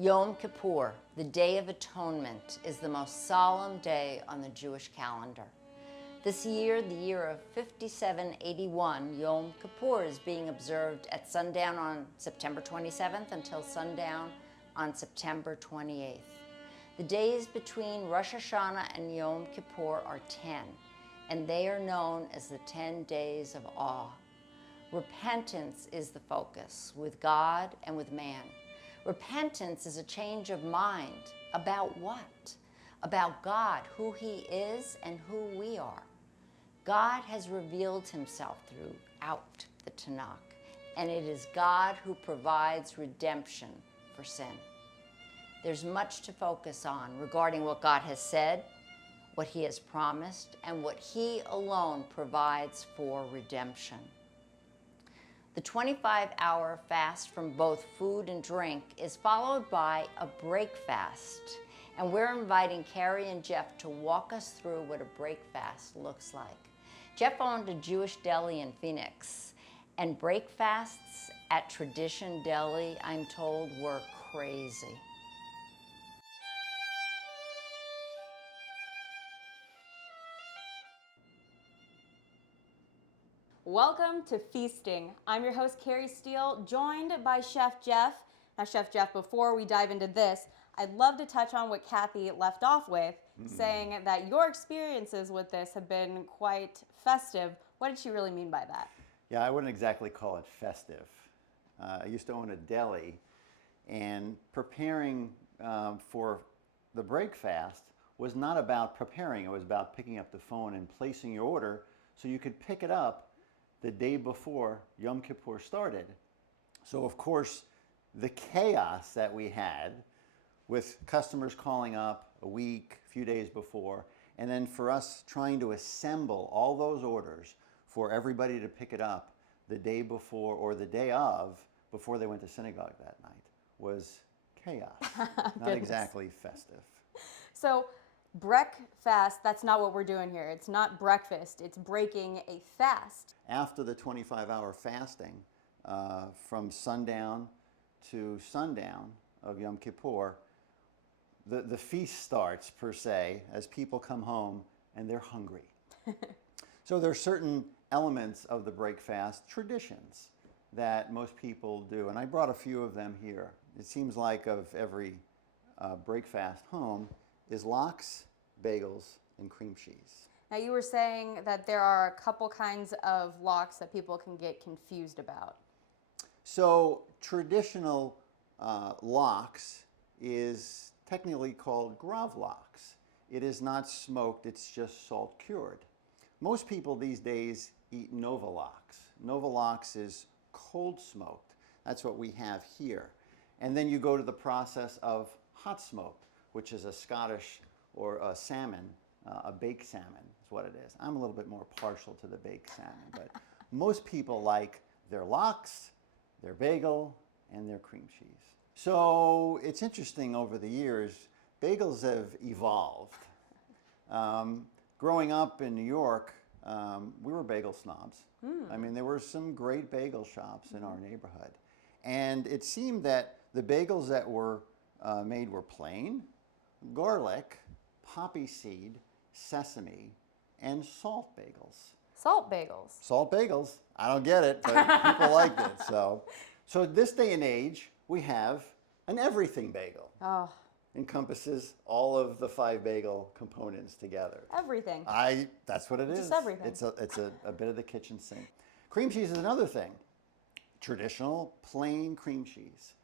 Yom Kippur, the Day of Atonement, is the most solemn day on the Jewish calendar. This year, the year of 5781, Yom Kippur is being observed at sundown on September 27th until sundown on September 28th. The days between Rosh Hashanah and Yom Kippur are 10, and they are known as the 10 days of awe. Repentance is the focus with God and with man. Repentance is a change of mind. About what? About God, who He is and who we are. God has revealed Himself throughout the Tanakh, and it is God who provides redemption for sin. There's much to focus on regarding what God has said, what He has promised, and what He alone provides for redemption. The 25-hour fast from both food and drink is followed by a break fast, and we're inviting Carrie and Jeff to walk us through what a break fast looks like. Jeff owned a Jewish deli in Phoenix, and break fasts at Tradition Deli, I'm told, were crazy. Welcome to Feasting. I'm your host, Carrie Steele, joined by Chef Jeff. Now, Chef Jeff, before we dive into this, I'd love to touch on what Kathy left off with, saying that your experiences with this have been quite festive. What did she really mean by that? Yeah, I wouldn't exactly call it festive. I used to own a deli, and preparing for the break fast was not about preparing. It was about picking up the phone and placing your order so you could pick it up the day before Yom Kippur started. So of course, the chaos that we had with customers calling up a week, a few days before, and then for us trying to assemble all those orders for everybody to pick it up the day before or the day of, before they went to synagogue that night, was chaos. Not exactly festive. So, breakfast, that's not what we're doing here. It's not breakfast, it's breaking a fast. After the 25-hour fasting, from sundown to sundown of Yom Kippur, the feast starts, per se, as people come home and they're hungry. So there are certain elements of the break fast, traditions, that most people do. And I brought a few of them here. It seems like of every break fast home is lox, bagels, and cream cheese. Now, you were saying that there are a couple kinds of lox that people can get confused about. So traditional lox is technically called gravlax. It is not smoked, it's just salt cured. Most people these days eat novalox. Novalox is cold smoked. That's what we have here. And then you go to the process of hot smoked, which is a Scottish or a salmon, a baked salmon is what it is. I'm a little bit more partial to the baked salmon, but most people like their lox, their bagel, and their cream cheese. So it's interesting over the years, bagels have evolved. Growing up in New York, we were bagel snobs. I mean, there were some great bagel shops in our neighborhood. And it seemed that the bagels that were made were plain, garlic, poppy seed, sesame, and salt bagels. Salt bagels. Salt bagels. I don't get it, but people liked it. So this day and age, we have an everything bagel. Oh, Encompasses all of the 5 bagel components together. everything. That's what it is. Just everything. It's a bit of the kitchen sink. Cream cheese is another thing. Traditional plain cream cheese.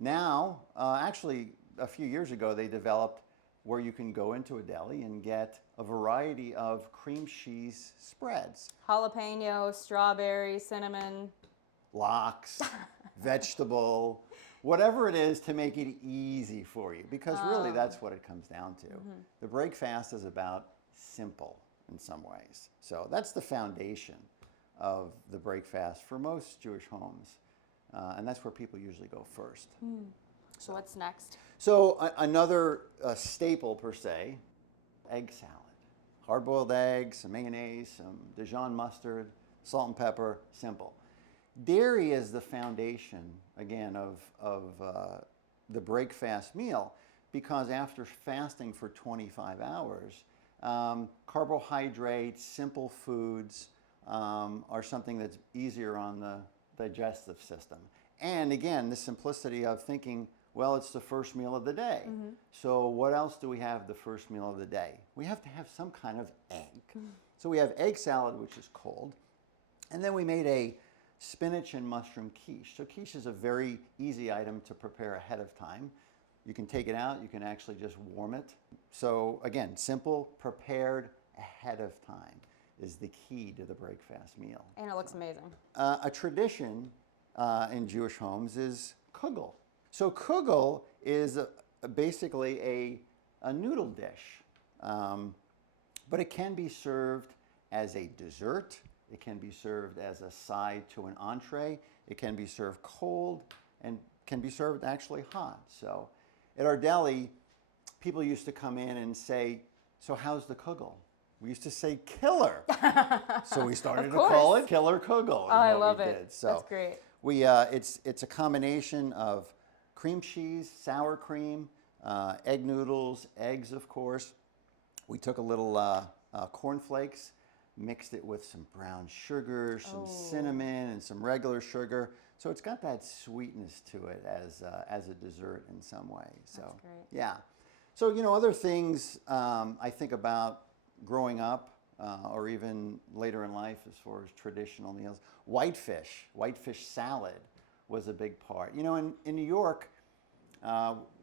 Now, actually, a few years ago, they developed where you can go into a deli and get a variety of cream cheese spreads. Jalapeno, strawberry, cinnamon. Lox, vegetable, whatever it is to make it easy for you, because really that's what it comes down to. The break fast is about simple in some ways. So that's the foundation of the break fast for most Jewish homes, and that's where people usually go first. So what's next? So another staple per se, egg salad. Hard-boiled eggs, some mayonnaise, some Dijon mustard, salt and pepper, simple. Dairy is the foundation, again, of the break fast meal because after fasting for 25 hours, carbohydrates, simple foods are something that's easier on the digestive system. And again, the simplicity of thinking, well, it's the first meal of the day. So what else do we have the first meal of the day? We have to have some kind of egg. So we have egg salad, which is cold. And then we made a spinach and mushroom quiche. So quiche is a very easy item to prepare ahead of time. You can take it out, you can actually just warm it. So again, simple, prepared ahead of time is the key to the breakfast meal. And it looks amazing. A tradition in Jewish homes is kugel. So kugel is basically a noodle dish, but it can be served as a dessert. It can be served as a side to an entree. It can be served cold and can be served actually hot. So at our deli, people used to come in and say, so how's the kugel? We used to say killer. So we started to call it killer kugel. Oh, I love it. So that's great. It's a combination of cream cheese, sour cream, egg noodles, eggs, of course. We took a little cornflakes, mixed it with some brown sugar, some cinnamon, and some regular sugar. So it's got that sweetness to it as a dessert in some way. So That's great. yeah. So other things I think about growing up or even later in life as far as traditional meals. Whitefish salad was a big part. In New York,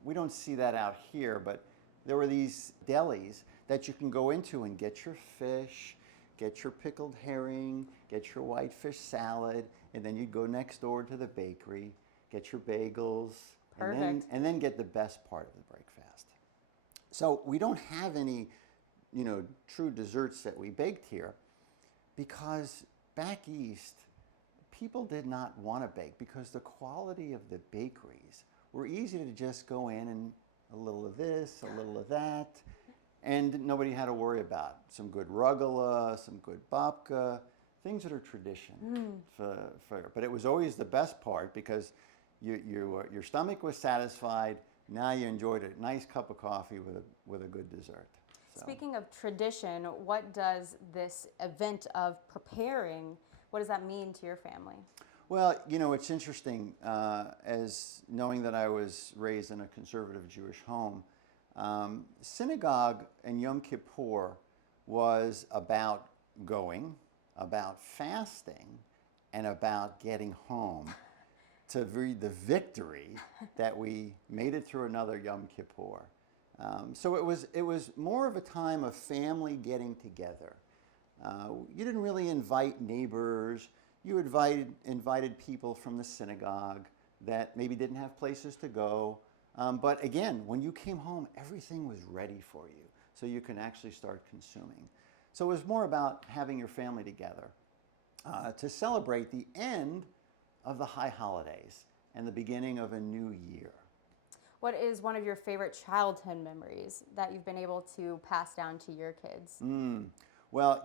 we don't see that out here, but there were these delis that you can go into and get your fish, get your pickled herring, get your whitefish salad, and then you'd go next door to the bakery, get your bagels, Perfect. and then get the best part of the breakfast. So we don't have any, true desserts that we baked here because back east, people did not want to bake because the quality of the bakeries were easy to just go in and a little of this, a little of that, and nobody had to worry about some good rugula, some good babka, things that are tradition. But it was always the best part because your stomach was satisfied. Now you enjoyed a nice cup of coffee with a good dessert. So. Speaking of tradition, what does this event of preparing, what does that mean to your family? Well, it's interesting, as knowing that I was raised in a conservative Jewish home, synagogue and Yom Kippur was about going, about fasting, and about getting home to read the victory that we made it through another Yom Kippur. So it was more of a time of family getting together. You didn't really invite neighbors. You invited people from the synagogue that maybe didn't have places to go. But again, when you came home, everything was ready for you, so you can actually start consuming. So it was more about having your family together to celebrate the end of the high holidays and the beginning of a new year. What is one of your favorite childhood memories that you've been able to pass down to your kids? Well,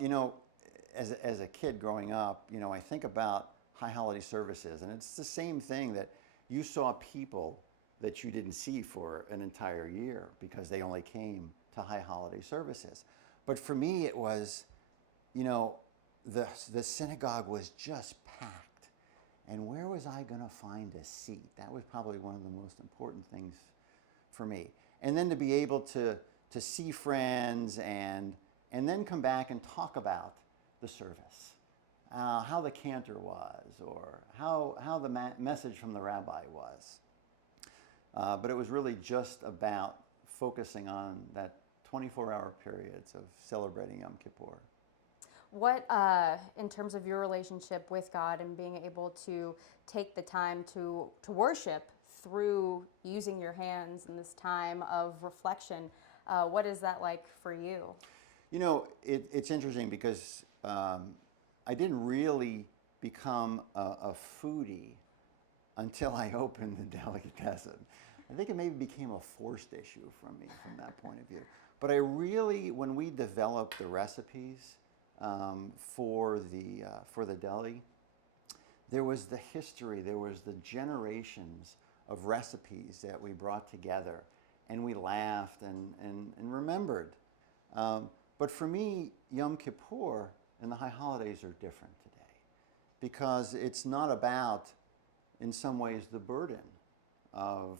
as a kid growing up, I think about high holiday services, and it's the same thing that you saw people that you didn't see for an entire year because they only came to high holiday services. But for me, it was, the synagogue was just packed. And where was I going to find a seat? That was probably one of the most important things for me. And then to be able to see friends and then come back and talk about the service, how the cantor was, or how the message from the rabbi was. But it was really just about focusing on that 24-hour periods of celebrating Yom Kippur. What, in terms of your relationship with God and being able to take the time to worship through using your hands in this time of reflection, what is that like for you? It's interesting because I didn't really become a foodie until I opened the delicatessen. I think it maybe became a forced issue from me from that point of view. But I really, when we developed the recipes for the deli, there was the history, there was the generations of recipes that we brought together, and we laughed and remembered. But for me, Yom Kippur and the high holidays are different today, because it's not about, in some ways, the burden of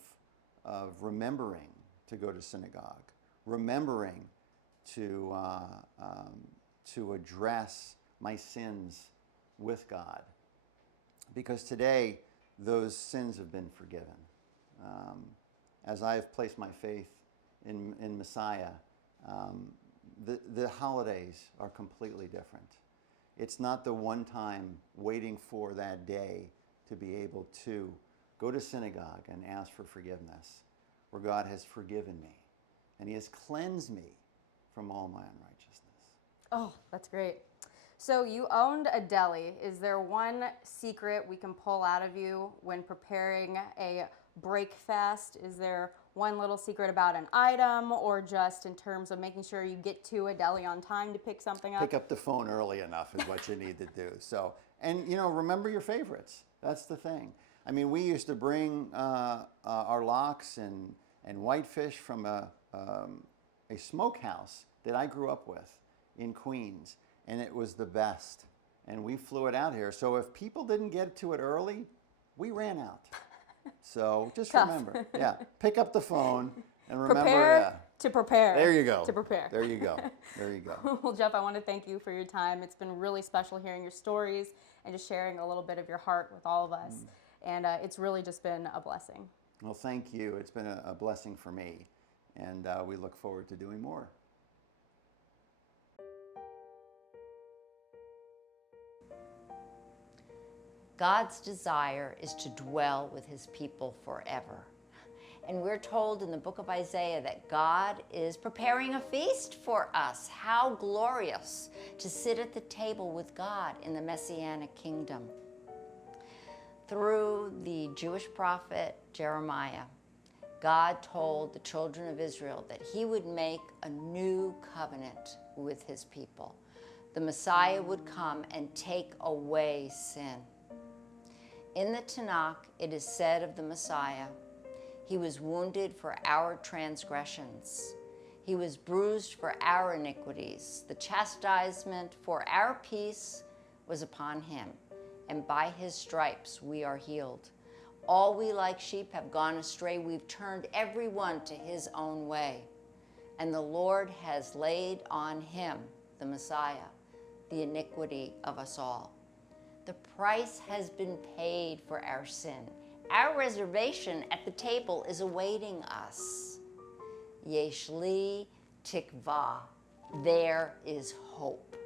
remembering to go to synagogue, remembering to address my sins with God, because today those sins have been forgiven. As I have placed my faith in Messiah, the holidays are completely different. It's not the one time waiting for that day to be able to go to synagogue and ask for forgiveness, where God has forgiven me and He has cleansed me from all my unrighteousness. Oh, that's great. So you owned a deli. Is there one secret we can pull out of you when preparing a break fast? Is there one little secret about an item, or just in terms of making sure you get to a deli on time to pick something up? Pick up the phone early enough is what you need to do. So, and remember your favorites. That's the thing. I mean, we used to bring our lox and whitefish from a smokehouse that I grew up with in Queens, and it was the best. And we flew it out here. So if people didn't get to it early, we ran out. So just remember, pick up the phone and remember. Prepare to prepare. There you go. To prepare. There you go. There you go. Well, Jeff, I want to thank you for your time. It's been really special hearing your stories and just sharing a little bit of your heart with all of us. And it's really just been a blessing. Well, thank you. It's been a blessing for me. And we look forward to doing more. God's desire is to dwell with His people forever. And we're told in the book of Isaiah that God is preparing a feast for us. How glorious to sit at the table with God in the Messianic kingdom. Through the Jewish prophet Jeremiah, God told the children of Israel that He would make a new covenant with His people. The Messiah would come and take away sin. In the Tanakh, it is said of the Messiah, He was wounded for our transgressions. He was bruised for our iniquities. The chastisement for our peace was upon Him, and by His stripes we are healed. All we like sheep have gone astray. We've turned every one to his own way. And the Lord has laid on Him, the Messiah, the iniquity of us all. The price has been paid for our sin. Our reservation at the table is awaiting us. Yesh li tikva. There is hope.